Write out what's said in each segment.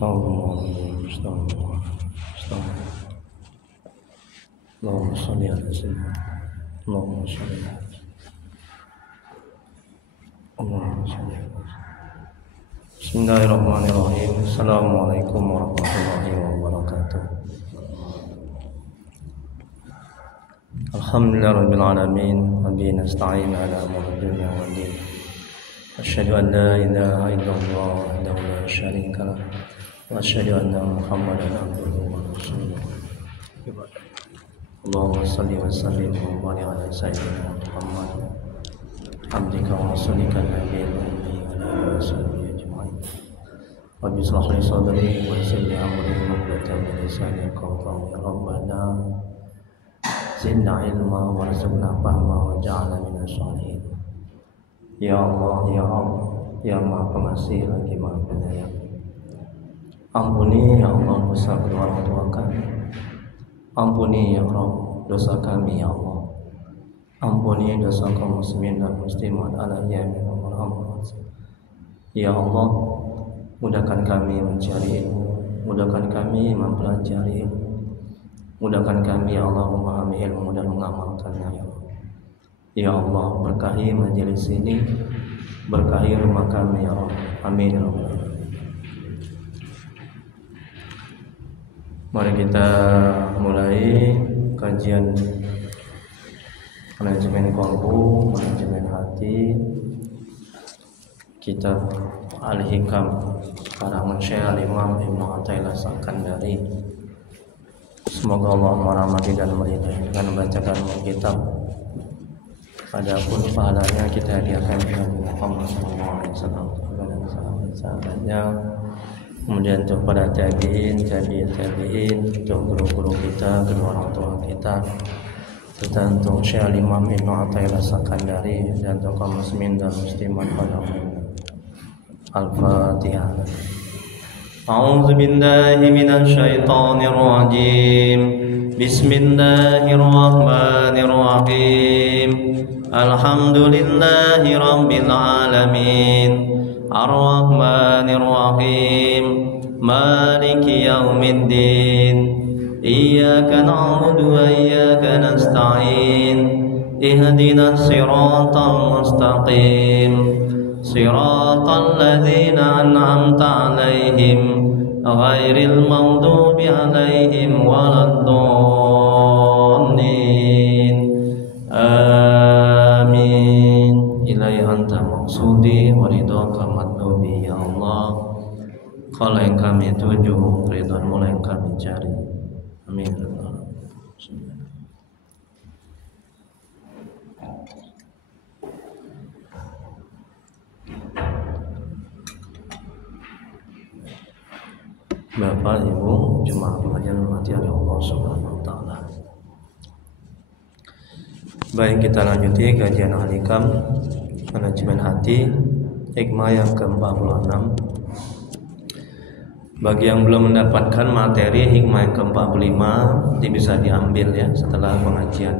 Allahumma sholli ala sayyidina Allahumma sholli ala Bismillahirrahmanirrahim. Assalamualaikum warahmatullahi wabarakatuh. Alhamdulillahirabbil alamin wa bihi nasta'in ala umuri dunya wad din. Asyhadu an la ilaha illallah wahdahu la syarika lah wa asyhadu anna Muhammadan abduhu wa rasuluh. Allahumma shalli wa sallim wa barik ala sayyidina Muhammad abdika wa rasulika nabiyil ummi wa ala alihi wa sahbihi ajma'in. Rabbi shrah li sadri wa yassir li amri wahlul min lisani yafqahu qawli. Rabbana zidna ilma warzuqna fahma waj'alna minas sholihin. Ya Allah, ya Rabb, ya Maha Pengasih lagi Maha Penyayang. Ampuni ya Allah dosa kedua orang tua kami. Ampuni ya Rabb dosa kami ya Allah. Ampuni dosa kaum muslimin dan muslimat ala yamin wa rahmat. Ya Allah, mudahkan kami mencari ilmu, mudahkan kami mempelajari ilmu, mudahkan kami ya Allah memahami ilmu dan mengamalkannya ya Allah. Ya Allah, berkahi majelis ini, berkahi rumah kami ya Allah. Amin ya rabbal alamin. Mari kita mulai kajian manajemen qalbu, manajemen hati, kitab Al-Hikam karangan Syekh Al-Imam Ibnu Athaillah Sakandari. Semoga Allah merahmati dan meridai dengan membacakan kitab. Adapun pahalanya kita hadiahkan kepada Muhammad SAW dan sahabat-sahabatnya, kemudian untuk para tabi'in, untuk guru-guru kita, kedua orang tua kita, serta untuk Syekh Al-Imam Ibnu Athaillah Sakandari dan untuk kaum muslimin dan muslimat pada umumnya. Al-Fatihah. A'udzu billahi minasy syaithanir rajim. Bismillahirrahmanirrahim. Alhamdulillahi rabbil alamin. Ar-Rahmanir Rahim. Maliki yaumiddin. Iyyaka na'budu wa iyyaka nasta'in. Ihdinas siratal mustaqim. Siratal ladzina an'amta 'alaihim ghairil maghdubi 'alaihim waladdallin. Amin. Ilahi anta maqsudi wa ridhaka matlubi ya Allah. Kalau yang kami tuju, ridhamu yang kami cari. Amin. Bapak Ibu jemaah pengajian mati oleh Allah Subhanahu wa taala. Baik, kita lanjuti kajian Al-Hikam manajemen hati, hikmah yang ke-46. Bagi yang belum mendapatkan materi hikmah yang ke-45, bisa diambil ya setelah pengajian.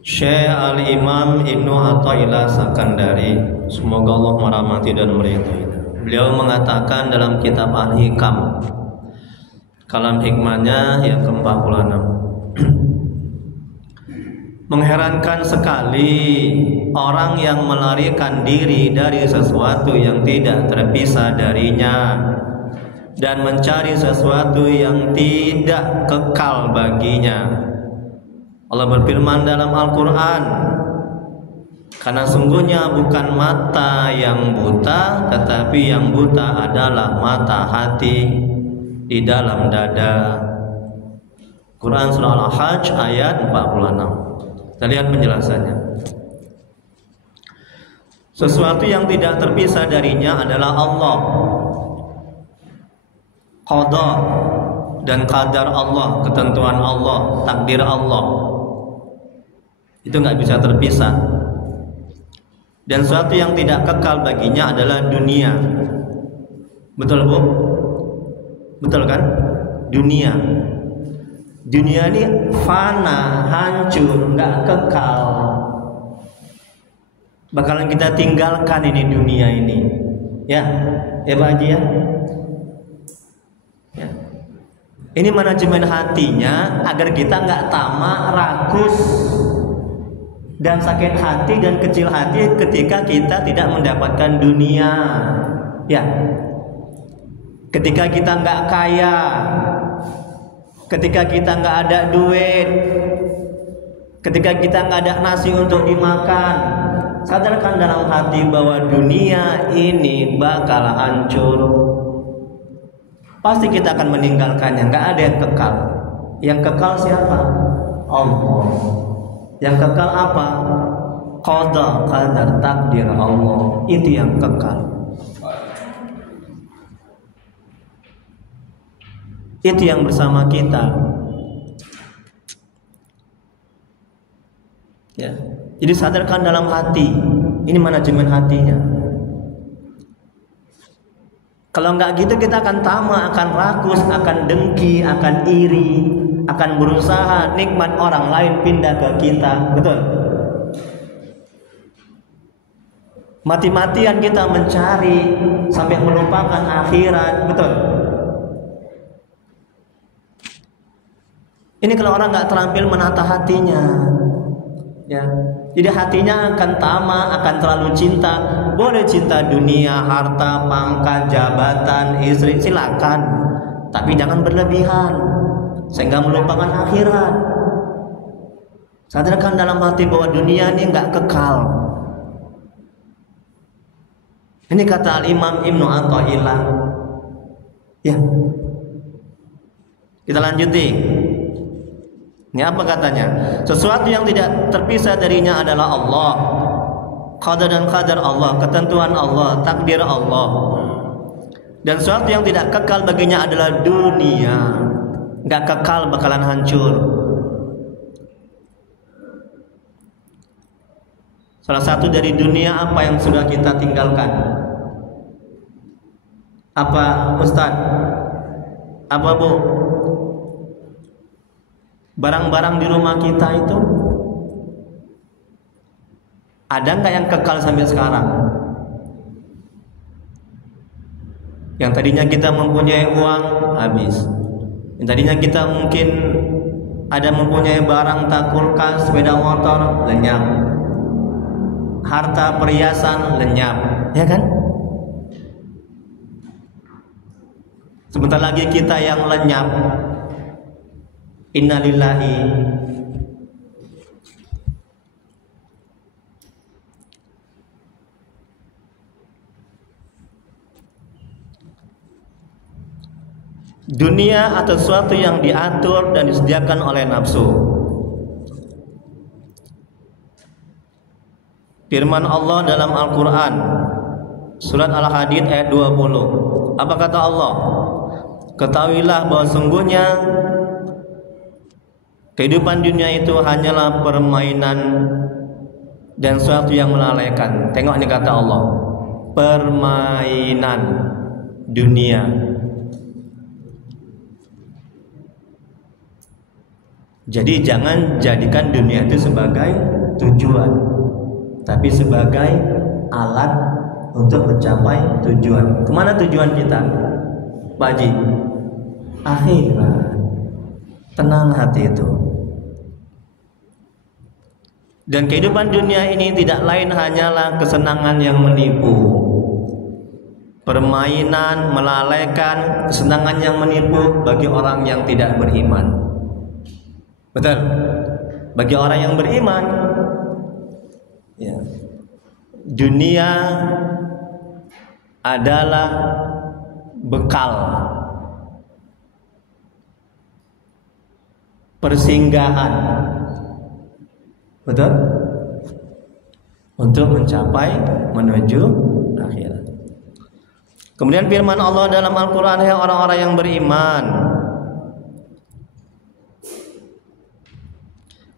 Syekh Al-Imam Ibnu Athaillah Sakandari, semoga Allah merahmati dan meridai. Beliau mengatakan dalam kitab Al-Hikam, kalam hikmahnya yang ke-46. Mengherankan sekali orang yang melarikan diri dari sesuatu yang tidak terpisah darinya dan mencari sesuatu yang tidak kekal baginya. Allah berfirman dalam Al-Quran, karena sungguhnya bukan mata yang buta, tetapi yang buta adalah mata hati di dalam dada. Quran surah Al-Hajj ayat 46. Kita lihat penjelasannya. Sesuatu yang tidak terpisah darinya adalah Allah. Qada dan qadar Allah, ketentuan Allah, takdir Allah, itu nggak bisa terpisah. Dan sesuatu yang tidak kekal baginya adalah dunia. Betul Bu? Betul kan? Dunia. Dunia ini fana, hancur, nggak kekal. Bakalan kita tinggalkan ini dunia ini. Ya Pak Haji ya. Ini manajemen hatinya agar kita nggak tamak, rakus, dan sakit hati dan kecil hati ketika kita tidak mendapatkan dunia. Ya, ketika kita nggak kaya, ketika kita nggak ada duit, ketika kita nggak ada nasi untuk dimakan, sadarkan dalam hati bahwa dunia ini bakal hancur. Pasti kita akan meninggalkannya, nggak ada yang kekal. Yang kekal siapa? Allah. Yang kekal apa? Qada, qadar, takdir Allah. Itu yang kekal. Itu yang bersama kita. Ya. Jadi sadarkan dalam hati. Ini manajemen hatinya. Kalau nggak gitu kita akan tamak, akan rakus, akan dengki, akan iri, akan berusaha nikmat orang lain pindah ke kita. Betul? Mati-matian kita mencari sampai melupakan akhirat. Betul? Ini kalau orang nggak terampil menata hatinya, ya. Jadi hatinya akan tamak, akan terlalu cinta. Boleh cinta dunia, harta, pangkat, jabatan, istri, silakan. Tapi jangan berlebihan sehingga melupakan akhirat. Sadarkan dalam hati bahwa dunia ini nggak kekal. Ini kata Al-Imam Ibnu Athaillah. Ya. Kita lanjuti. Ini apa katanya? Sesuatu yang tidak terpisah darinya adalah Allah. Qada dan qadar Allah, ketentuan Allah, takdir Allah. Dan sesuatu yang tidak kekal baginya adalah dunia. Enggak kekal, bakalan hancur. Salah satu dari dunia apa yang sudah kita tinggalkan? Apa Ustaz? Apa Bu? Barang-barang di rumah kita itu ada nggak yang kekal sampai sekarang? Yang tadinya kita mempunyai uang habis. Yang tadinya kita mungkin ada mempunyai barang, tak kulkas, sepeda motor, lenyap. Harta perhiasan lenyap, ya kan? Sebentar lagi kita yang lenyap. Innalillahi dunia atau sesuatu yang diatur dan disediakan oleh nafsu. Firman Allah dalam Al-Quran Surat Al-Hadid ayat 20. Apa kata Allah? Ketahuilah bahwa sungguhnya kehidupan dunia itu hanyalah permainan dan sesuatu yang melalaikan. Tengok ini kata Allah, permainan dunia. Jadi jangan jadikan dunia itu sebagai tujuan, tapi sebagai alat untuk mencapai tujuan. Kemana tujuan kita, Pak Haji? Akhirat. Tenang hati itu. Dan kehidupan dunia ini tidak lain hanyalah kesenangan yang menipu, permainan melalaikan, kesenangan yang menipu bagi orang yang tidak beriman. Betul? Bagi orang yang beriman, ya, dunia adalah bekal, persinggahan, betul? Untuk mencapai menuju akhirat. Kemudian firman Allah dalam Al-Quran, hai orang-orang yang beriman,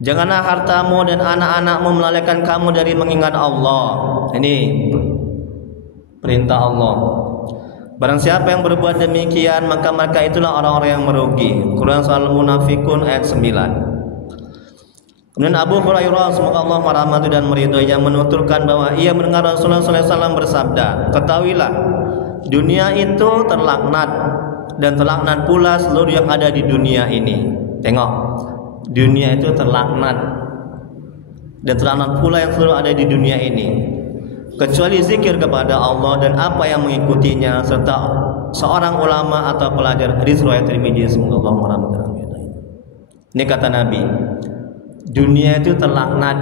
janganlah hartamu dan anak-anakmu melalaikan kamu dari mengingat Allah. Ini perintah Allah. Barang siapa yang berbuat demikian, maka mereka itulah orang-orang yang merugi. Quran Surah Al-Munafikun ayat 9. Kemudian Abu Hurairah, semoga Allah merahmati dan meridhoinya, menuturkan bahwa ia mendengar Rasulullah SAW bersabda, ketahuilah, dunia itu terlaknat dan terlaknat pula seluruh yang ada di dunia ini. Tengok, dunia itu terlaknat dan terlaknat pula yang seluruh ada di dunia ini, kecuali zikir kepada Allah dan apa yang mengikutinya, serta seorang ulama atau pelajar. Hadis riwayat Tirmidzi. Semoga Allah merahmati. Ini kata Nabi, dunia itu terlaknat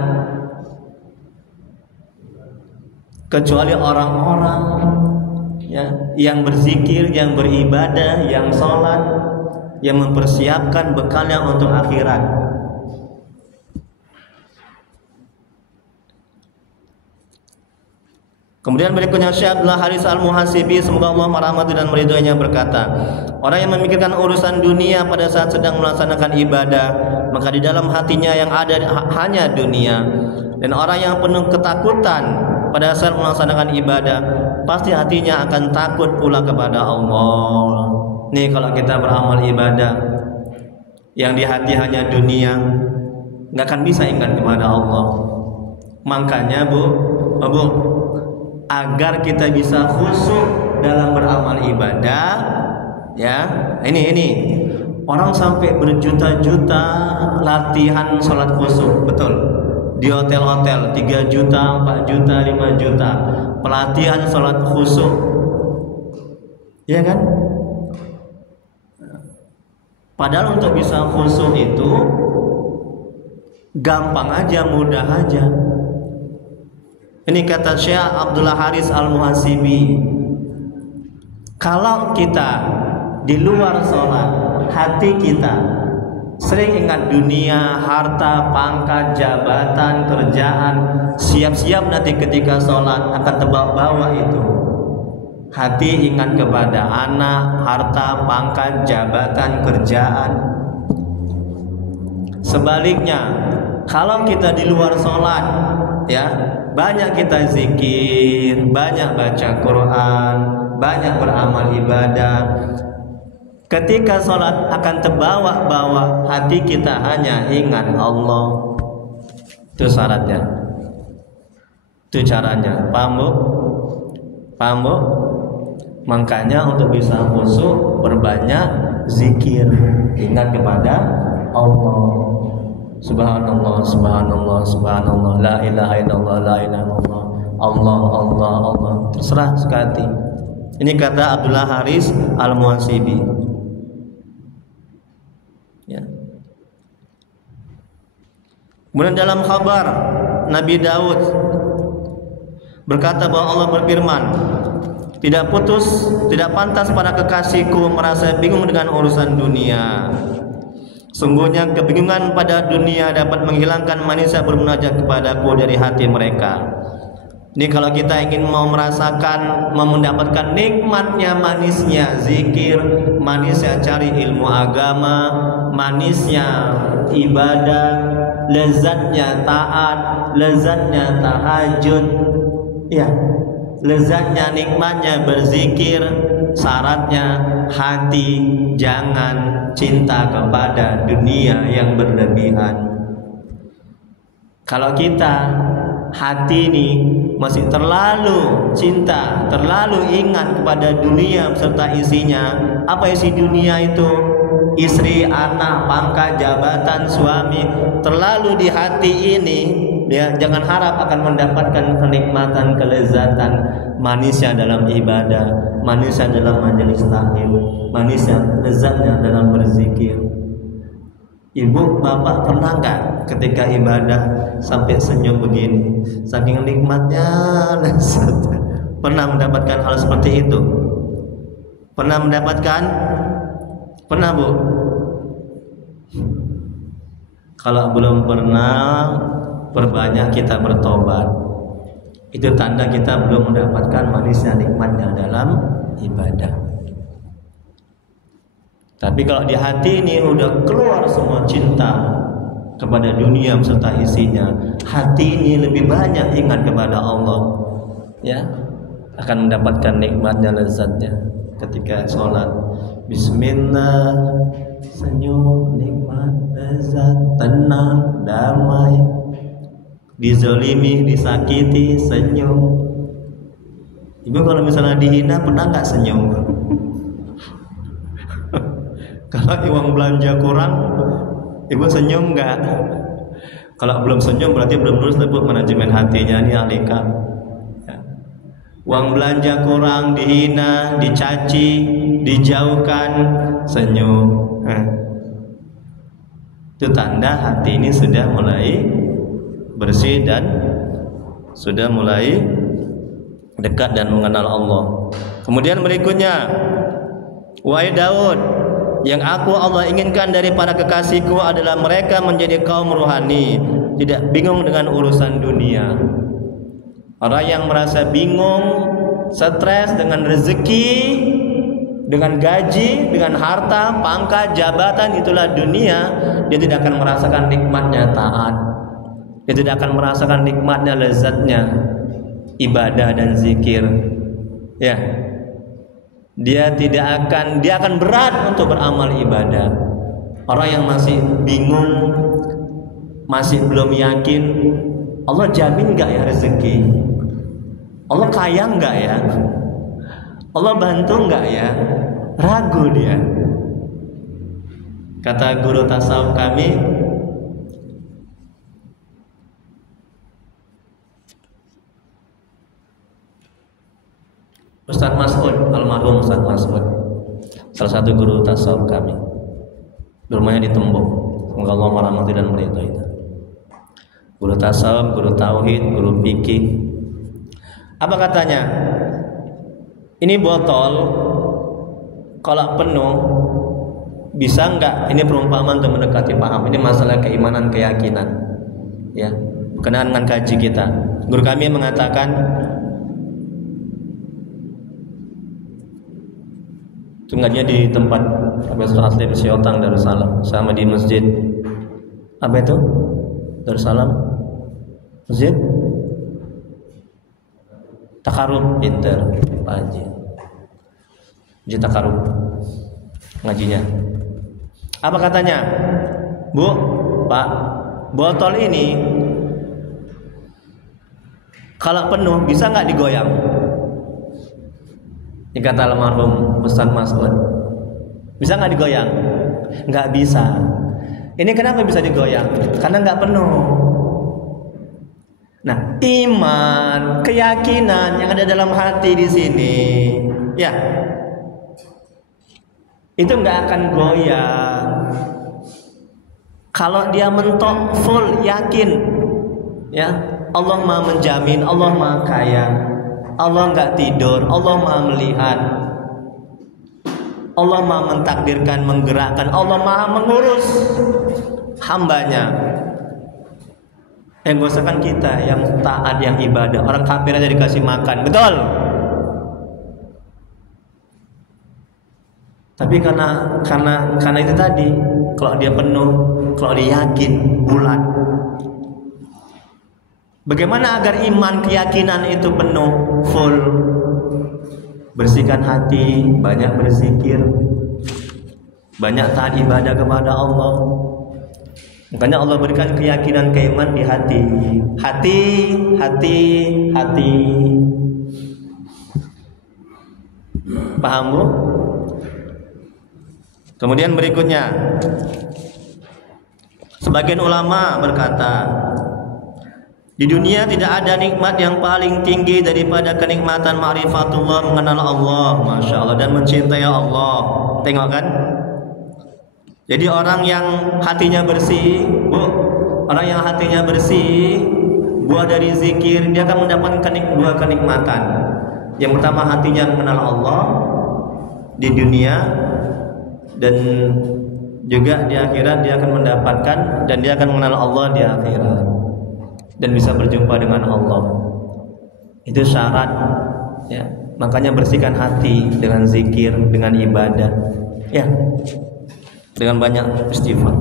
kecuali orang-orang ya, yang berzikir, yang beribadah, yang sholat, yang mempersiapkan bekalnya untuk akhirat. Kemudian berikutnya Syekh Abdullah Haris Al-Muhasibi, semoga Allah merahmati dan meridhoinya, berkata, orang yang memikirkan urusan dunia pada saat sedang melaksanakan ibadah, maka di dalam hatinya yang ada hanya dunia. Dan orang yang penuh ketakutan pada saat melaksanakan ibadah, pasti hatinya akan takut pula kepada Allah. Nih, kalau kita beramal ibadah yang di hati hanya dunia, nggak akan bisa ingat kepada Allah. Makanya Bu, agar kita bisa khusyuk dalam beramal ibadah, ya, ini orang sampai berjuta-juta latihan sholat khusyuk, betul, di hotel-hotel 3 juta, 4 juta, 5 juta pelatihan sholat khusyuk, ya kan? Padahal untuk bisa khusyuk itu gampang aja, mudah aja. Ini kata Syekh Abdullah Haris Al-Muhasibi, kalau kita di luar sholat, hati kita sering ingat dunia, harta, pangkat, jabatan, kerjaan, siap-siap nanti ketika sholat akan terbawa itu. Hati ingat kepada anak, harta, pangkat, jabatan, kerjaan. Sebaliknya, kalau kita di luar sholat, ya, banyak kita zikir, banyak baca Quran, banyak beramal ibadah, ketika sholat akan terbawa-bawa, hati kita hanya ingat Allah. Itu syaratnya, itu caranya. Paham Bu? Paham Bu? Makanya untuk bisa khusyuk, perbanyak zikir, ingat kepada Allah. Subhanallah, subhanallah, subhanallah, la ilaha illallah, la ilaha illallah, Allah, Allah, Allah. Terserah sekali. Ini kata Abdullah Haris Al-Muhasibi. Ya. Kemudian dalam khabar Nabi Daud berkata bahwa Allah berfirman, tidak pantas para kekasihku merasa bingung dengan urusan dunia. Sungguhnya kebingungan pada dunia dapat menghilangkan manisnya bermunajat kepadaku dari hati mereka. Ini kalau kita ingin mau merasakan, mau mendapatkan nikmatnya, manisnya zikir, manisnya cari ilmu agama, manisnya ibadah, lezatnya taat, lezatnya tahajud, ya, lezatnya nikmatnya berzikir, syaratnya hati jangan cinta kepada dunia yang berlebihan. Kalau kita hati ini masih terlalu cinta, terlalu ingat kepada dunia beserta isinya. Apa isi dunia itu? Istri, anak, pangkat, jabatan, suami. Terlalu di hati ini, ya, jangan harap akan mendapatkan kenikmatan, kelezatan, manisnya dalam ibadah, manisnya dalam majelis taklim, manisnya, lezatnya dalam berzikir. Ibu, bapak pernah nggak ketika ibadah sampai senyum begini, saking nikmatnya, lezatnya? Pernah mendapatkan hal seperti itu? Pernah mendapatkan? Pernah Bu? Kalau belum pernah, perbanyak kita bertobat. Itu tanda kita belum mendapatkan manisnya, nikmatnya dalam ibadah. Tapi kalau di hati ini udah keluar semua cinta kepada dunia beserta isinya, hati ini lebih banyak ingat kepada Allah, ya, akan mendapatkan nikmatnya, lezatnya ketika sholat. Bismillah, senyum, nikmat, lezat, tenang, damai. Dizolimi, disakiti, senyum. Ibu kalau misalnya dihina, pernah nggak senyum? Kalau uang belanja kurang, ibu senyum nggak? Kalau belum senyum berarti belum lulus ibu manajemen hatinya nih Alika. Ya. Uang belanja kurang, dihina, dicaci, dijauhkan, senyum. Itu tanda hati ini sudah mulai bersih dan sudah mulai dekat dan mengenal Allah. Kemudian berikutnya, wahai Daud, yang aku Allah inginkan dari para kekasihku adalah mereka menjadi kaum rohani, tidak bingung dengan urusan dunia. Orang yang merasa bingung, stres dengan rezeki, dengan gaji, dengan harta, pangkat, jabatan, itulah dunia, dia tidak akan merasakan nikmatnya taat. Dia tidak akan merasakan nikmatnya, lezatnya ibadah dan zikir. Ya. Dia akan berat untuk beramal ibadah. Orang yang masih bingung, masih belum yakin, Allah jamin enggak ya rezeki? Allah kaya enggak ya? Allah bantu enggak ya? Ragu dia. Kata guru tasawuf kami, Ustaz Mas'ud, almarhum Ustaz Mas'ud, salah satu guru tasawuf kami, rumahnya di Tembok. Semoga Allah merahmati dan meridhoinya. Guru tasawuf, guru tauhid, guru fikih. Apa katanya? Ini botol kalau penuh bisa enggak? Ini perumpamaan untuk mendekati paham. Ini masalah keimanan, keyakinan. Ya, berkenaan dengan kaji kita. Guru kami mengatakan, itu ngajinya di tempat Profesor Aslim Siotang Darussalam, sama di masjid apa itu? Darussalam masjid Takarub, pinter Pak Haji. Masjid Takarub ngajinya. Apa katanya? Bu, Pak, botol ini kalau penuh bisa nggak digoyang? Ini kata almarhum Ustaz Mas'ud. Bisa nggak digoyang? Nggak bisa. Ini kenapa bisa digoyang? Karena nggak penuh. Nah, iman, keyakinan yang ada dalam hati di sini, ya, itu nggak akan goyang. Kalau dia mentok full yakin, ya, Allah Maha menjamin, Allah Maha kaya. Allah enggak tidur, Allah Maha melihat, Allah Maha mentakdirkan, menggerakkan, Allah Maha mengurus hambanya. Yang gosakan kita yang taat, yang ibadah. Orang kafir aja dikasih makan, betul? Tapi karena itu tadi, kalau dia penuh, kalau dia yakin, bulat. Bagaimana agar iman, keyakinan itu penuh, full? Bersihkan hati, banyak berzikir, banyak taat ibadah kepada Allah. Makanya Allah berikan keyakinan, keiman di hati. Hati. Paham, Bu? Kemudian berikutnya, sebagian ulama berkata, di dunia tidak ada nikmat yang paling tinggi daripada kenikmatan ma'rifatullah, mengenal Allah, Masya Allah, dan mencintai Allah. Tengok kan? Jadi orang yang hatinya bersih, Bu, orang yang hatinya bersih, buah dari zikir, dia akan mendapatkan dua kenikmatan. Yang pertama, hatinya mengenal Allah di dunia, dan juga di akhirat dia akan mendapatkan, dan dia akan mengenal Allah di akhirat dan bisa berjumpa dengan Allah. Itu syarat, ya. Makanya bersihkan hati dengan zikir, dengan ibadah, ya, dengan banyak istighfar.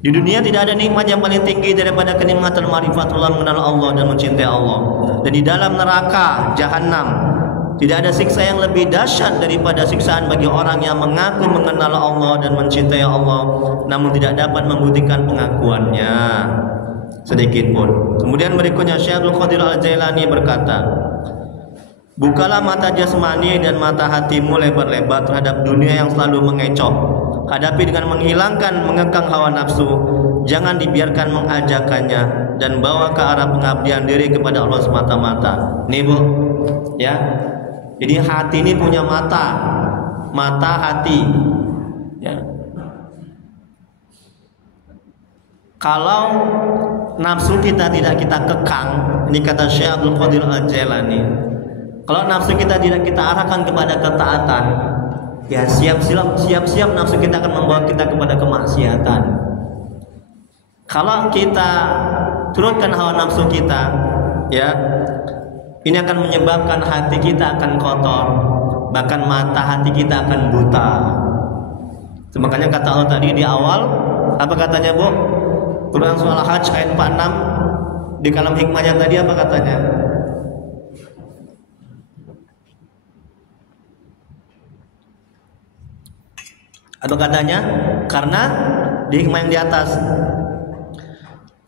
Di dunia tidak ada nikmat yang paling tinggi daripada kenikmatan ma'rifatullah, mengenal Allah dan mencintai Allah. Dan di dalam neraka jahanam tidak ada siksa yang lebih dahsyat daripada siksaan bagi orang yang mengaku mengenal Allah dan mencintai Allah, namun tidak dapat membuktikan pengakuannya sedikit pun. Kemudian berikutnya Syekhul Qadir Al-Jailani berkata, bukalah mata jasmani dan mata hatimu lebar-lebar terhadap dunia yang selalu mengecoh Hadapi dengan menghilangkan, mengekang hawa nafsu. Jangan dibiarkan mengajakannya, dan bawa ke arah pengabdian diri kepada Allah semata-mata. Nih Bu, ya. Jadi hati ini punya mata hati. Ya. Kalau nafsu kita tidak kita kekang, ini kata Syekh Abdul Qadir Al-Jailani, kalau nafsu kita tidak kita arahkan kepada ketaatan, ya siap-siap nafsu kita akan membawa kita kepada kemaksiatan. Kalau kita turunkan hawa nafsu kita, ya, ini akan menyebabkan hati kita akan kotor, bahkan mata hati kita akan buta. Makanya kata Allah tadi di awal, apa katanya Bu? Quran surah Al-Hajj ayat 46 di kalam hikmahnya tadi apa katanya? Apa katanya? Karena di hikmah yang di atas,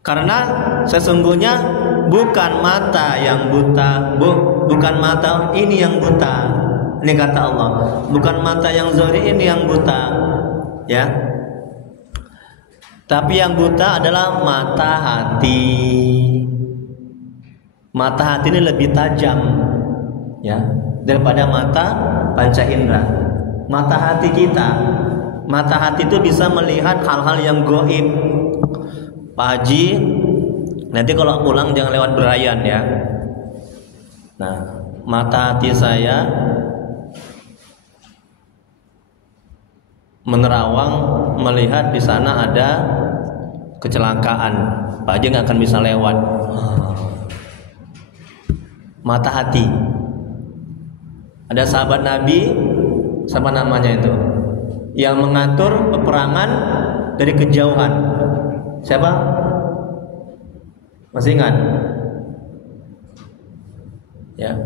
karena sesungguhnya bukan mata yang buta, bukan mata ini yang buta. Ini kata Allah, bukan mata yang zahir ini yang buta, ya. Tapi yang buta adalah mata hati. Mata hati ini lebih tajam, ya, daripada mata panca indera. Mata hati kita, mata hati itu bisa melihat hal-hal yang gaib. Pak Haji, nanti kalau pulang jangan lewat Berayan ya. Nah, mata hati saya menerawang melihat di sana ada kecelakaan. Pak Haji nggak akan bisa lewat. Mata hati. Ada sahabat Nabi, siapa namanya itu, yang mengatur peperangan dari kejauhan. Siapa? Masih ingat? Ya,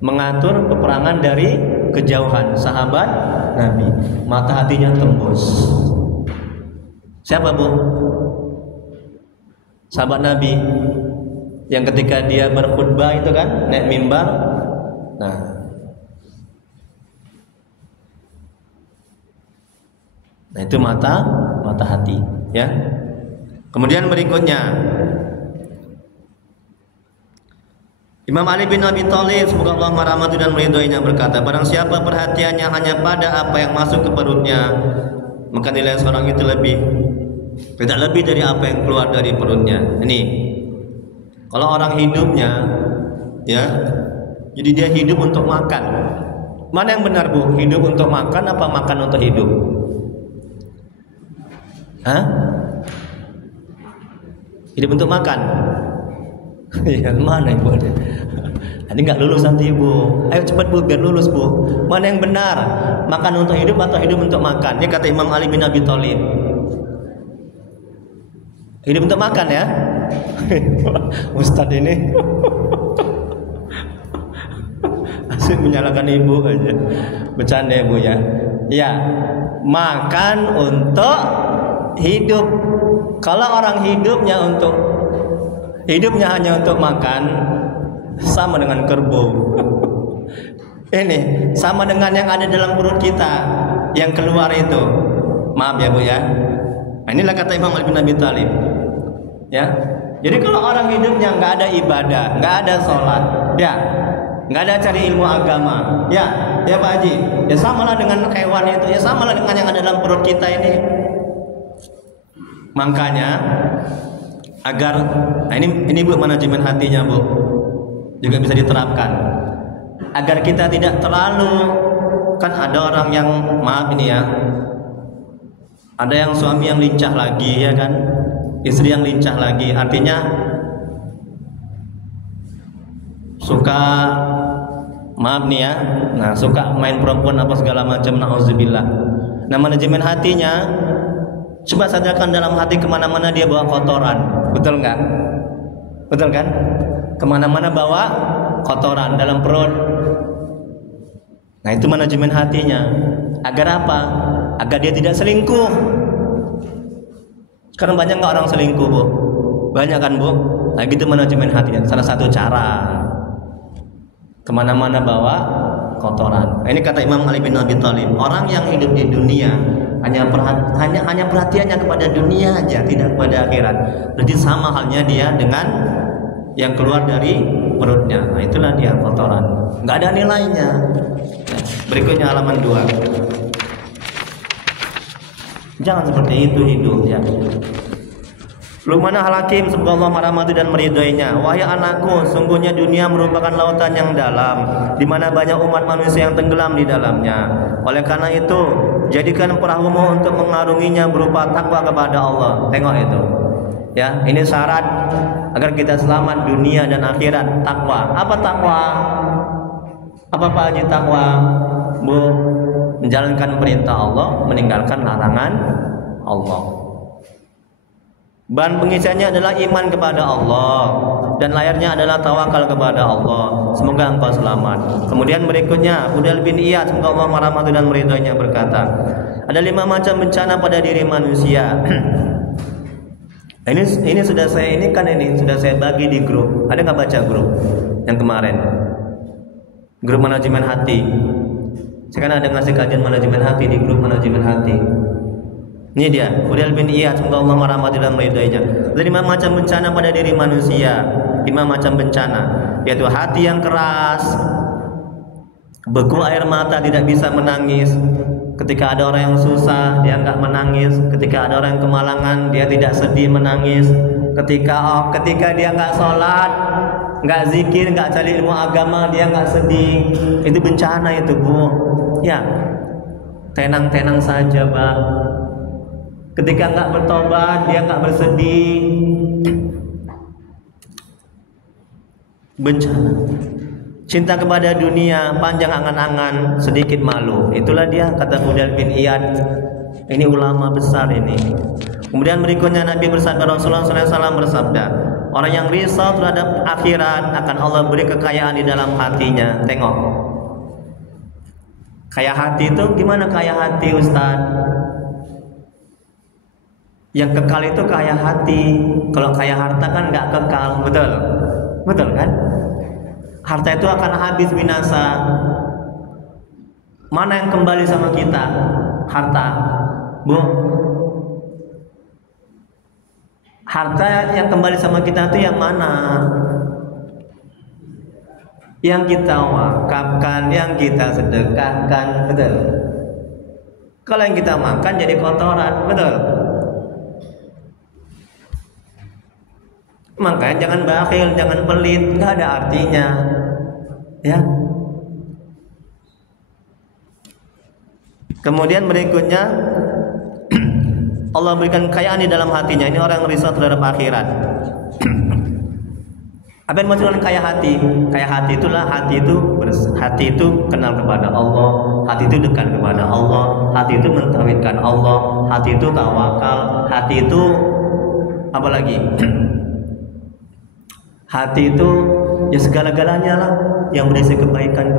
mengatur peperangan dari kejauhan, sahabat Nabi. Mata hatinya tembus. Siapa Bu? Sahabat Nabi yang ketika dia berkhutbah itu kan, naik mimbar. Nah itu mata hati, ya. Kemudian berikutnya Imam Ali bin Abi Thalib, semoga Allah merahmati dan meridhoinya, berkata, barang siapa perhatiannya hanya pada apa yang masuk ke perutnya, maka nilai seorang itu tidak lebih dari apa yang keluar dari perutnya. Ini kalau orang hidupnya, ya, jadi dia hidup untuk makan. Mana yang benar Bu? Hidup untuk makan apa makan untuk hidup? Hah? Hidup untuk makan? Ya, mana Ibu? Nanti nggak lulus nanti Ibu. Ayo cepat Bu, biar lulus Bu. Mana yang benar? Makan untuk hidup atau hidup untuk makan? Ini kata Imam Ali bin Abi Thalib. Hidup untuk makan ya. Ustadz ini asik menyalahkan Ibu aja. Bercanda ya Bu ya. Ya, makan untuk hidup. Kalau orang hidupnya hanya untuk makan, sama dengan kerbau. Ini sama dengan yang ada dalam perut kita, yang keluar itu. Maaf ya Bu ya. Nah, inilah kata Imam Ali bin Abi Thalib. Ya. Jadi kalau orang hidupnya nggak ada ibadah, nggak ada sholat, ya, nggak ada cari ilmu agama, ya Pak Haji, ya samalah dengan hewan itu, ya samalah dengan yang ada dalam perut kita ini. Makanya agar ini Bu, manajemen hatinya Bu juga bisa diterapkan agar kita tidak terlalu, kan ada orang yang, maaf ini ya, ada yang suami yang lincah lagi, ya kan, istri yang lincah lagi, artinya suka, maaf nih ya, nah suka main perempuan apa segala macam, na'udzubillah. Nah manajemen hatinya, coba sadarkan dalam hati kemana-mana dia bawa kotoran, betul nggak? Betul kan? Kemana-mana bawa kotoran dalam perut. Nah itu manajemen hatinya. Agar apa? Agar dia tidak selingkuh. Karena banyak nggak orang selingkuh Bu? Banyak kan Bu? Nah gitu manajemen hatinya. Salah satu cara. Kemana-mana bawa kotoran. Nah, ini kata Imam Ali bin Abi Thalib. Orang yang hidup di dunia hanya perhatiannya kepada dunia aja, tidak kepada akhirat. Berarti sama halnya dia dengan yang keluar dari perutnya. Nah, itulah dia kotoran, nggak ada nilainya. Berikutnya halaman 2. Jangan seperti itu hidup ya. Luqman Al-Hakim, semoga Allah merahmati dan meridhoinya. Wahai anakku, sungguhnya dunia merupakan lautan yang dalam, di mana banyak umat manusia yang tenggelam di dalamnya. Oleh karena itu, jadikan perahumu untuk mengarunginya berupa takwa kepada Allah. Tengok itu. Ya, ini syarat agar kita selamat dunia dan akhirat, takwa. Apa takwa? Apa Pak Haji takwa? Bu, menjalankan perintah Allah, meninggalkan larangan Allah. Bahan pengisiannya adalah iman kepada Allah dan layarnya adalah tawakal kepada Allah. Semoga engkau selamat. Kemudian berikutnya Fudail bin Iyad, semoga Allah merahmati dan meridhoinya, berkata, ada 5 macam bencana pada diri manusia. Ini sudah saya bagi di grup. Ada nggak baca grup yang kemarin? Grup manajemen hati. Sekarang ada ngasih kajian manajemen hati di grup manajemen hati. Ini dia, Fudail bin Iyad, semoga Allah merahmati dan meridhoinya. Ada 5 macam bencana pada diri manusia. 5 macam bencana, yaitu hati yang keras, beku air mata, tidak bisa menangis. Ketika ada orang yang susah, dia enggak menangis. Ketika ada orang yang kemalangan, dia tidak sedih menangis. Ketika dia enggak sholat, enggak zikir, enggak cari ilmu agama, dia enggak sedih. Itu bencana itu, Bu. Ya, tenang-tenang saja, Bang. Ketika enggak bertobat, dia enggak bersedih. Bencana. Cinta kepada dunia, panjang angan-angan, sedikit malu. Itulah dia, kata Fudail bin Iyad. Ini ulama besar ini. Kemudian berikutnya Nabi bersabda, Rasulullah SAW bersabda, orang yang risau terhadap akhirat akan Allah beri kekayaan di dalam hatinya. Tengok, kaya hati itu gimana? Kaya hati, Ustaz? Yang kekal itu kaya hati. Kalau kaya harta kan nggak kekal, betul? Betul kan? Harta itu akan habis, binasa. Mana yang kembali sama kita? Harta, Bu. Harta yang kembali sama kita itu yang mana? Yang kita wakafkan, yang kita sedekahkan, betul? Kalau yang kita makan jadi kotoran, betul? Makanya jangan bakhil, jangan pelit, nggak ada artinya, ya. Kemudian berikutnya Allah berikan kekayaan di dalam hatinya. Ini orang yang risau terhadap akhirat. Apa yang dimaksud dengan kaya hati? Kaya hati itulah hati itu kenal kepada Allah, hati itu dekat kepada Allah, hati itu mentauhidkan Allah, hati itu tawakal, hati itu apa lagi? Hati itu ya segala-galanya lah, yang berisi kebaikan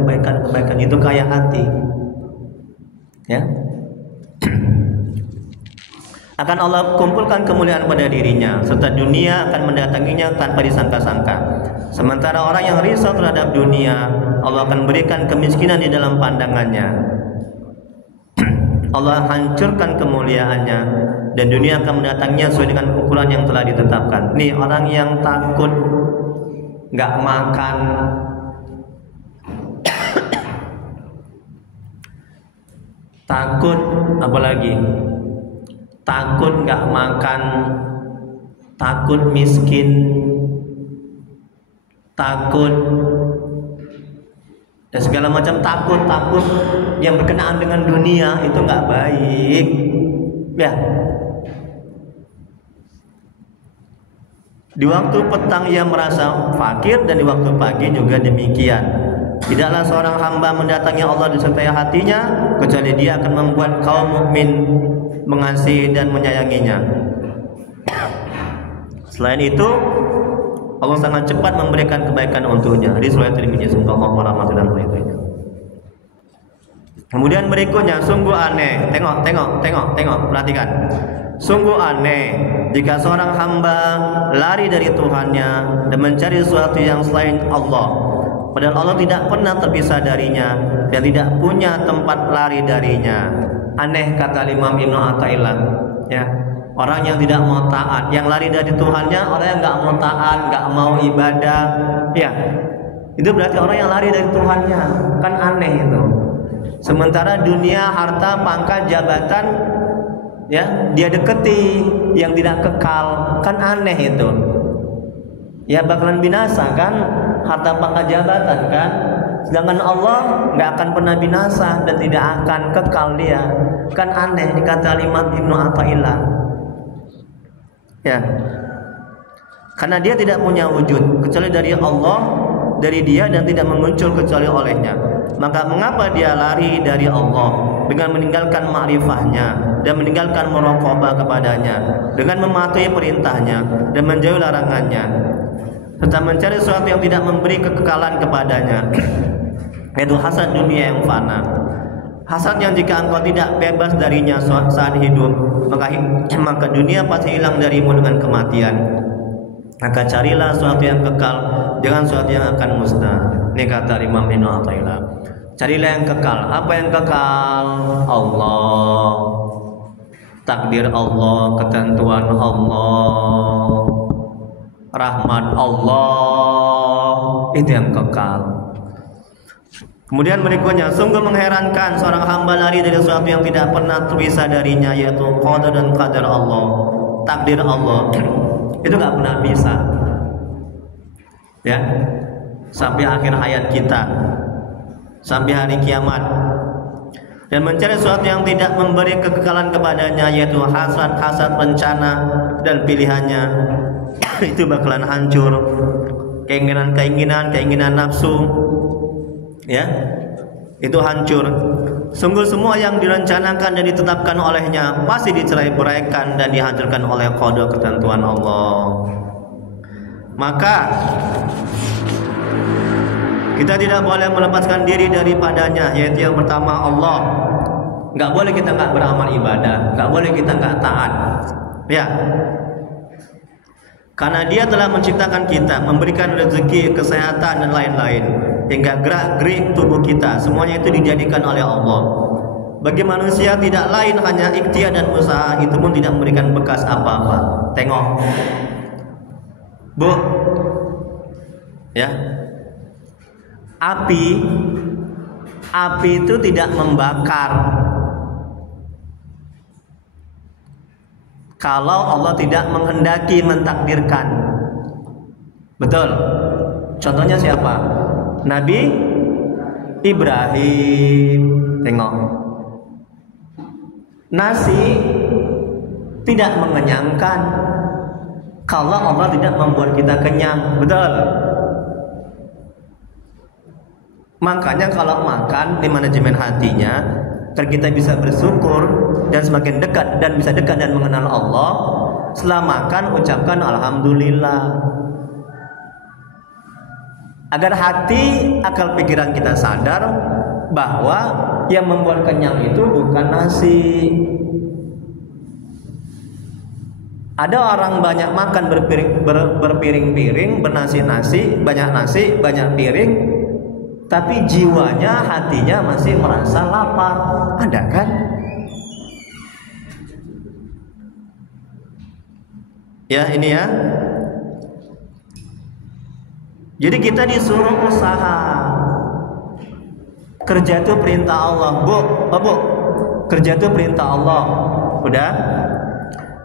itu kaya hati. Ya. Akan Allah kumpulkan kemuliaan pada dirinya, serta dunia akan mendatanginya tanpa disangka-sangka. Sementara orang yang risau terhadap dunia, Allah akan berikan kemiskinan di dalam pandangannya. Allah hancurkan kemuliaannya dan dunia akan mendatanginya sesuai dengan ukuran yang telah ditetapkan. Nih orang yang takut nggak makan, takut apalagi, takut nggak makan, takut miskin, takut dan segala macam takut yang berkenaan dengan dunia itu nggak baik, ya. Di waktu petang ia merasa fakir dan di waktu pagi juga demikian. Tidaklah seorang hamba mendatangi Allah disertai hatinya kecuali dia akan membuat kaum mukmin mengasihi dan menyayanginya. Selain itu, Allah sangat cepat memberikan kebaikan untuknya. Hadis riwayat Tirmidzi. Semoga Allah merahmati dan meridhoinya. Kemudian berikutnya, sungguh aneh. Tengok, perhatikan. Sungguh aneh jika seorang hamba lari dari Tuhannya dan mencari sesuatu yang selain Allah, padahal Allah tidak pernah terpisah darinya dan tidak punya tempat lari darinya. Aneh kata Imam Ibnu Athaillah, ya. Orang yang tidak mau taat, yang lari dari Tuhannya, orang yang nggak mau taat, nggak mau ibadah, ya. Itu berarti orang yang lari dari Tuhannya. Kan aneh itu. Sementara dunia, harta, pangkat, jabatan, ya, dia deketi yang tidak kekal. Kan aneh itu. Ya bakalan binasa kan, harta, pangkat, jabatan kan. Sedangkan Allah nggak akan pernah binasa dan tidak akan kekal dia. Kan aneh dikata Imam Ibnu Athaillah. Ya. Karena dia tidak punya wujud kecuali dari Allah, dari dia, dan tidak memuncul kecuali olehnya. Maka mengapa dia lari dari Allah dengan meninggalkan ma'rifahnya dan meninggalkan muraqabah kepadanya, dengan mematuhi perintahnya dan menjauhi larangannya, serta mencari sesuatu yang tidak memberi kekekalan kepadanya, yaitu hasad dunia yang fana. Hasad yang jika engkau tidak bebas darinya saat hidup, maka dunia pasti hilang darimu dengan kematian. Maka carilah sesuatu yang kekal, jangan sesuatu yang akan musnah. Ini kata Imam Ibnu Athaillah. Carilah yang kekal. Apa yang kekal? Allah, takdir Allah, ketentuan Allah, rahmat Allah, itu yang kekal. Kemudian berikutnya, sungguh mengherankan seorang hamba lari dari sesuatu yang tidak pernah terpisah darinya, yaitu qada dan qadar Allah, takdir Allah. Itu nggak pernah bisa, ya, sampai akhir hayat kita, sampai hari kiamat. Dan mencari sesuatu yang tidak memberi kekekalan kepadanya, yaitu hasad, rencana dan pilihannya, itu bakalan hancur. Keinginan nafsu, ya, itu hancur. Sungguh semua yang direncanakan dan ditetapkan olehnya pasti dicerai-beraikan dan dihancurkan oleh qada ketentuan Allah. Maka kita tidak boleh melepaskan diri daripadanya, yaitu yang pertama Allah. Nggak boleh kita nggak beramal ibadah, nggak boleh kita nggak taat, ya. Karena dia telah menciptakan kita, memberikan rezeki, kesehatan dan lain-lain, hingga gerak-gerik tubuh kita, semuanya itu dijadikan oleh Allah. Bagi manusia tidak lain hanya ikhtiar dan usaha, itu pun tidak memberikan bekas apa-apa. Tengok, Bu, ya, api itu tidak membakar kalau Allah tidak menghendaki, mentakdirkan. Betul. Contohnya siapa? Nabi Ibrahim. Tengok, nasi tidak mengenyangkan kalau Allah tidak membuat kita kenyang. Betul. Makanya kalau makan di manajemen hatinya, agar kita bisa bersyukur dan semakin dekat dan bisa dekat dan mengenal Allah, setelah makan ucapkan alhamdulillah. Agar hati, akal, pikiran kita sadar bahwa yang membuat kenyang itu bukan nasi. Ada orang banyak makan berpiring-piring, bernasi-nasi, banyak piring, tapi jiwanya, hatinya masih merasa lapar. Ada kan? Ya, ini ya. Jadi kita disuruh usaha. Kerja itu perintah Allah. Bu, kerja itu perintah Allah. Udah?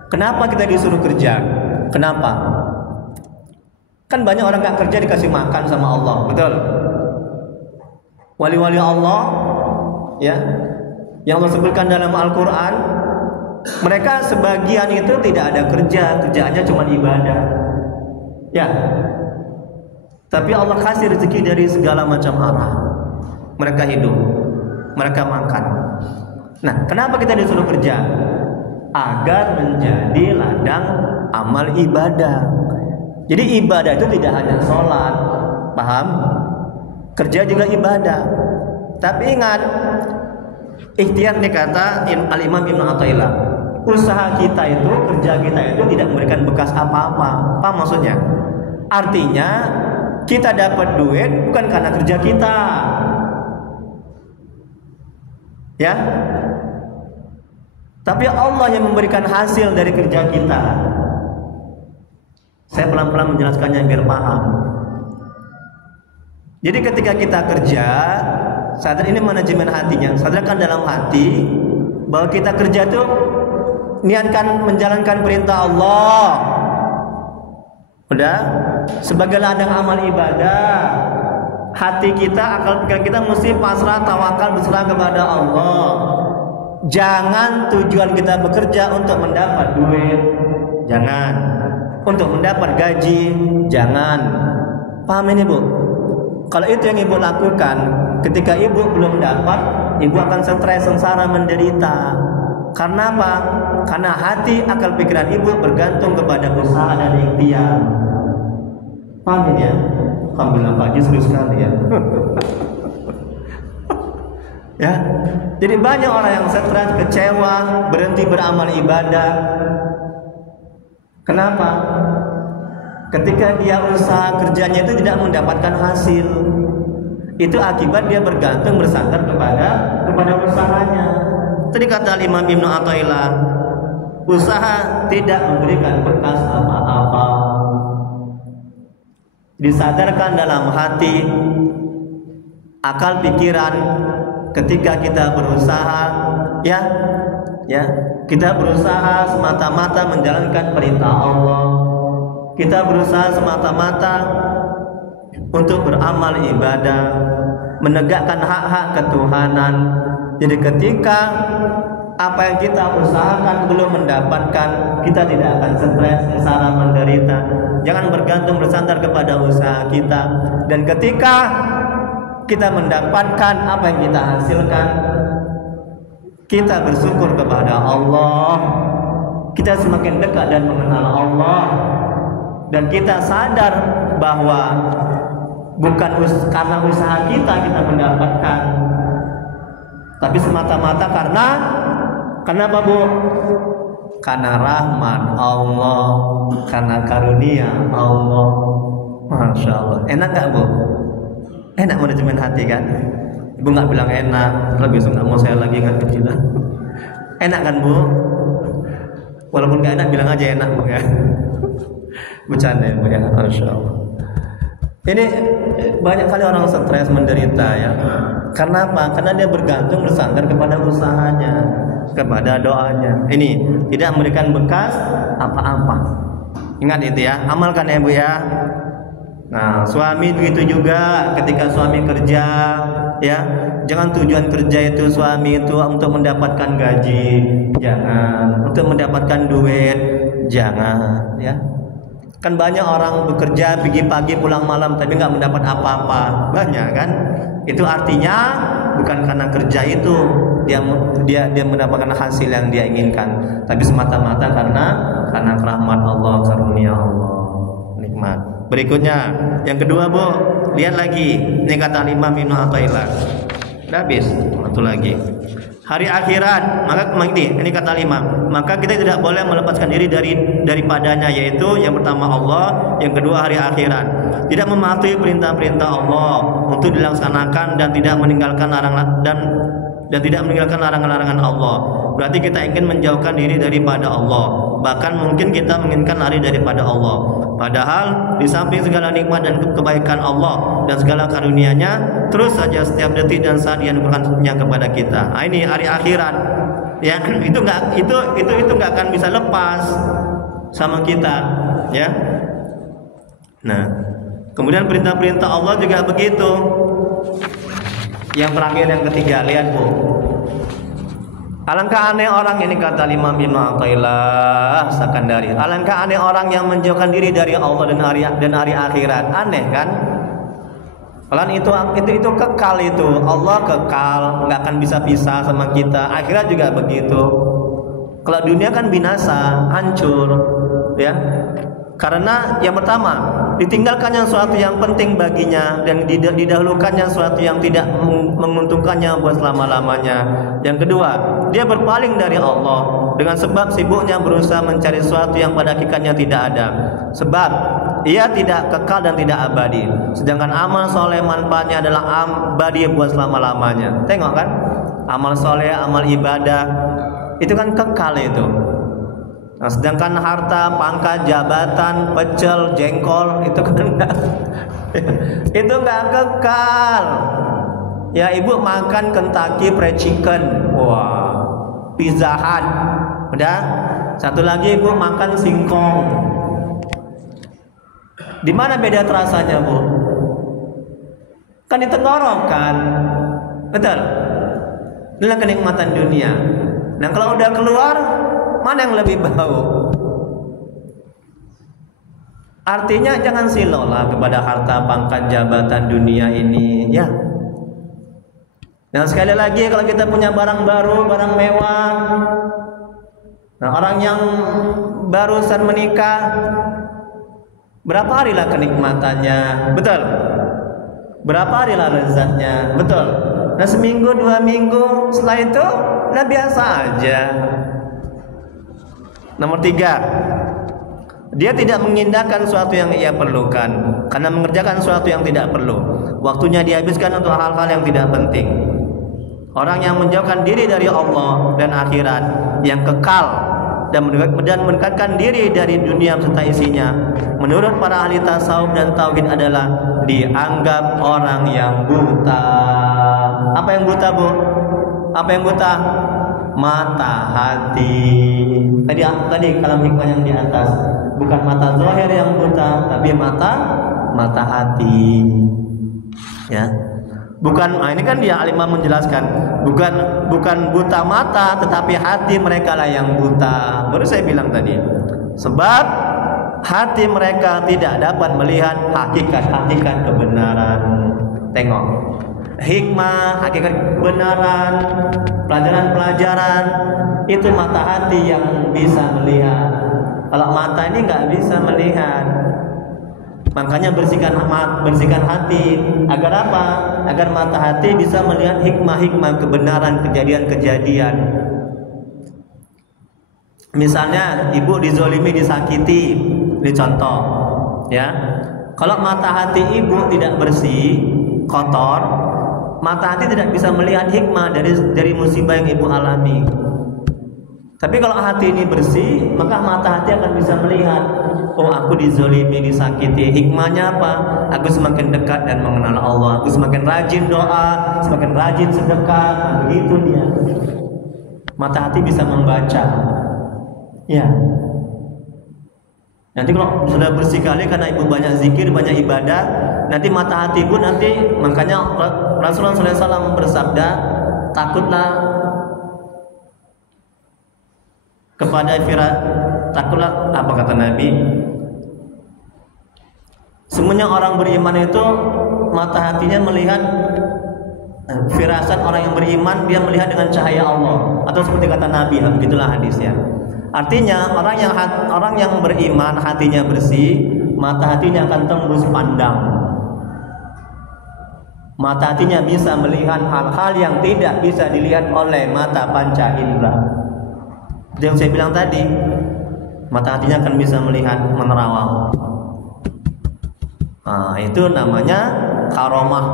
Kenapa kita disuruh kerja? Kenapa? Kan banyak orang gak kerja dikasih makan sama Allah. Betul? Wali-wali Allah, ya, yang Allah sebutkan dalam Al-Quran, mereka sebagian itu tidak ada kerja, kerjaannya cuma ibadah, ya. Tapi Allah kasih rezeki dari segala macam arah. Mereka hidup, mereka makan. Nah, kenapa kita disuruh kerja? Agar menjadi ladang amal ibadah. Jadi ibadah itu tidak hanya sholat, paham? Kerja juga ibadah. Tapi ingat, ikhtiar nih kata Al-Imam Ibnu Athaillah, usaha kita itu, kerja kita itu tidak memberikan bekas apa-apa. Apa maksudnya? Artinya kita dapat duit bukan karena kerja kita, ya. Tapi Allah yang memberikan hasil dari kerja kita. Saya pelan-pelan menjelaskannya biar paham. Jadi ketika kita kerja, sadar ini manajemen hatinya. Sadarkan dalam hati bahwa kita kerja itu niatkan menjalankan perintah Allah. Udah, sebagai ladang amal ibadah. Hati kita, akal pikiran kita mesti pasrah, tawakal, berserah kepada Allah. Jangan tujuan kita bekerja untuk mendapat duit, jangan. Untuk mendapat gaji, jangan. Paham ini Bu? Kalau itu yang ibu lakukan, ketika ibu belum dapat, ibu akan stres, sengsara, menderita. Karena apa? Karena hati, akal pikiran ibu bergantung kepada usaha dan ikhtiar. Paham ini ya? Alhamdulillah Pak Haji serius sekali ya. Ya, jadi banyak orang yang stres, kecewa, berhenti beramal ibadah. Kenapa? Ketika dia usaha kerjanya itu tidak mendapatkan hasil, itu akibat dia bergantung bersandar kepada usahanya. Tadi kata Imam Ibnu Athaillah, usaha tidak memberikan berkas apa-apa. Disadarkan dalam hati, akal pikiran. Ketika kita berusaha, ya, kita berusaha semata-mata menjalankan perintah Allah. Kita berusaha semata-mata untuk beramal ibadah, menegakkan hak-hak ketuhanan. Jadi ketika apa yang kita usahakan belum mendapatkan, kita tidak akan stres, sengsara, menderita. Jangan bergantung bersandar kepada usaha kita. Dan ketika kita mendapatkan apa yang kita hasilkan, kita bersyukur kepada Allah. Kita semakin dekat dan mengenal Allah. Dan kita sadar bahwa bukan karena usaha kita mendapatkan, tapi semata-mata karena apa Bu? Karena rahmat Allah, karena karunia Allah. Masya Allah. Enak gak Bu? Enak manajemen hati kan? Ibu nggak bilang enak, kalau besok nggak mau saya lagi nggak kecilan. Enak kan Bu? Walaupun nggak enak bilang aja enak Bu ya. Bercanda ya Bu ya. Masya Allah. Ini banyak kali orang stres, menderita ya. Karena apa? Karena dia bergantung bersandar kepada usahanya, kepada doanya. Ini tidak memberikan bekas apa-apa. Ingat itu ya, amalkan ya Bu ya. Nah, suami begitu juga. Ketika suami kerja, ya, jangan tujuan kerja itu suami itu untuk mendapatkan gaji, jangan. Untuk mendapatkan duit, jangan. Ya, kan banyak orang bekerja pergi pagi pulang malam tapi nggak mendapat apa-apa, banyak kan? Itu artinya bukan karena kerja itu dia mendapatkan hasil yang dia inginkan, tapi semata-mata karena rahmat Allah, karunia Allah, nikmat. Berikutnya, yang kedua Bu, lihat lagi. Ini kata Imam Ibnu Athaillah. Udah habis, satu lagi. Hari akhirat, maka ini kata Imam, maka kita tidak boleh melepaskan diri daripadanya, yaitu yang pertama Allah, yang kedua hari akhirat. Tidak mematuhi perintah-perintah Allah untuk dilaksanakan dan tidak meninggalkan larangan-larangan Allah. Berarti kita ingin menjauhkan diri daripada Allah. Bahkan mungkin kita menginginkan lari daripada Allah. Padahal di samping segala nikmat dan kebaikan Allah dan segala karunia-Nya, terus saja setiap detik dan saat Dia anugerahkannya kepada kita. Nah, ini hari akhirat. Ya, itu nggak akan bisa lepas sama kita, ya. Nah, kemudian perintah-perintah Allah juga begitu. Yang terakhir, yang ketiga, lihat Bu. Alangkah aneh orang, ini kata Imam Ibnu Athaillah Sakandari. Alangkah aneh orang yang menjauhkan diri dari Allah dan hari akhirat. Aneh kan? Kalau itu kekal itu. Allah kekal, nggak akan bisa pisah sama kita. Akhirat juga begitu. Kalau dunia kan binasa, hancur, ya. Karena yang pertama, ditinggalkannya sesuatu yang penting baginya dan didahulukannya sesuatu yang tidak menguntungkannya buat selama-lamanya. Yang kedua, dia berpaling dari Allah dengan sebab sibuknya berusaha mencari sesuatu yang pada hakikatnya tidak ada. Sebab ia tidak kekal dan tidak abadi. Sedangkan amal soleh manfaatnya adalah abadi buat selama-lamanya. Tengok kan? Amal soleh, amal ibadah itu kan kekal itu. Nah, sedangkan harta, pangkat, jabatan, pecel, jengkol itu kan enggak, itu enggak kekal. Ya, ibu makan Kentucky Fried Chicken, wah, Pizza Hut, udah. Satu lagi ibu makan singkong. Di mana beda terasanya, Bu? Kan di tenggorokan, betul. Inilah kenikmatan dunia. Nah, kalau udah keluar, mana yang lebih bau? Artinya jangan silolah kepada harta, pangkat, jabatan dunia ini, ya. Nah, sekali lagi kalau kita punya barang baru, barang mewah, nah orang yang barusan menikah, berapa harilah kenikmatannya, betul? Berapa harilah lezatnya, betul? Nah, seminggu, 2 minggu, setelah itu udah biasa aja. Nomor 3, dia tidak mengindahkan sesuatu yang ia perlukan karena mengerjakan sesuatu yang tidak perlu. Waktunya dihabiskan untuk hal-hal yang tidak penting. Orang yang menjauhkan diri dari Allah dan akhirat yang kekal dan mendekatkan diri dari dunia serta isinya, menurut para ahli tasawuf dan tauhid adalah dianggap orang yang buta. Apa yang buta, Bu? Apa yang buta? Mata hati. Tadi kalau hikmah yang di atas, bukan mata zahir yang buta, tapi mata hati. Ya. Bukan, ini kan dia Al-Imam menjelaskan, bukan buta mata, tetapi hati mereka lah yang buta. Baru saya bilang tadi, sebab hati mereka tidak dapat melihat hakikat kebenaran. Tengok, hikmah, hakikat kebenaran, pelajaran-pelajaran itu mata hati yang bisa melihat. Kalau mata ini nggak bisa melihat. Makanya bersihkan hati. Agar apa? Agar mata hati bisa melihat hikmah-hikmah kebenaran, kejadian-kejadian. Misalnya ibu dizolimi, disakiti, dicontoh, ya. Kalau mata hati ibu tidak bersih, kotor, mata hati tidak bisa melihat hikmah dari musibah yang ibu alami. Tapi kalau hati ini bersih, maka mata hati akan bisa melihat, oh aku dizolimi, disakiti. Hikmahnya apa? Aku semakin dekat dan mengenal Allah. Aku semakin rajin doa, semakin rajin sedekah. Nah, begitu dia. Mata hati bisa membaca. Ya. Nanti kalau sudah bersih kali karena ibu banyak zikir, banyak ibadah, nanti mata hati ibu nanti, makanya Rasulullah SAW bersabda, takutlah kepada takutlah, apa kata Nabi, semuanya orang beriman itu mata hatinya melihat, firasat orang yang beriman dia melihat dengan cahaya Allah, atau seperti kata Nabi, begitulah hadisnya. Artinya orang yang beriman hatinya bersih, mata hatinya akan tembus pandang. Mata hatinya bisa melihat hal-hal yang tidak bisa dilihat oleh mata panca indera. Yang saya bilang tadi, mata hatinya akan bisa melihat menerawang. Nah, itu namanya karomah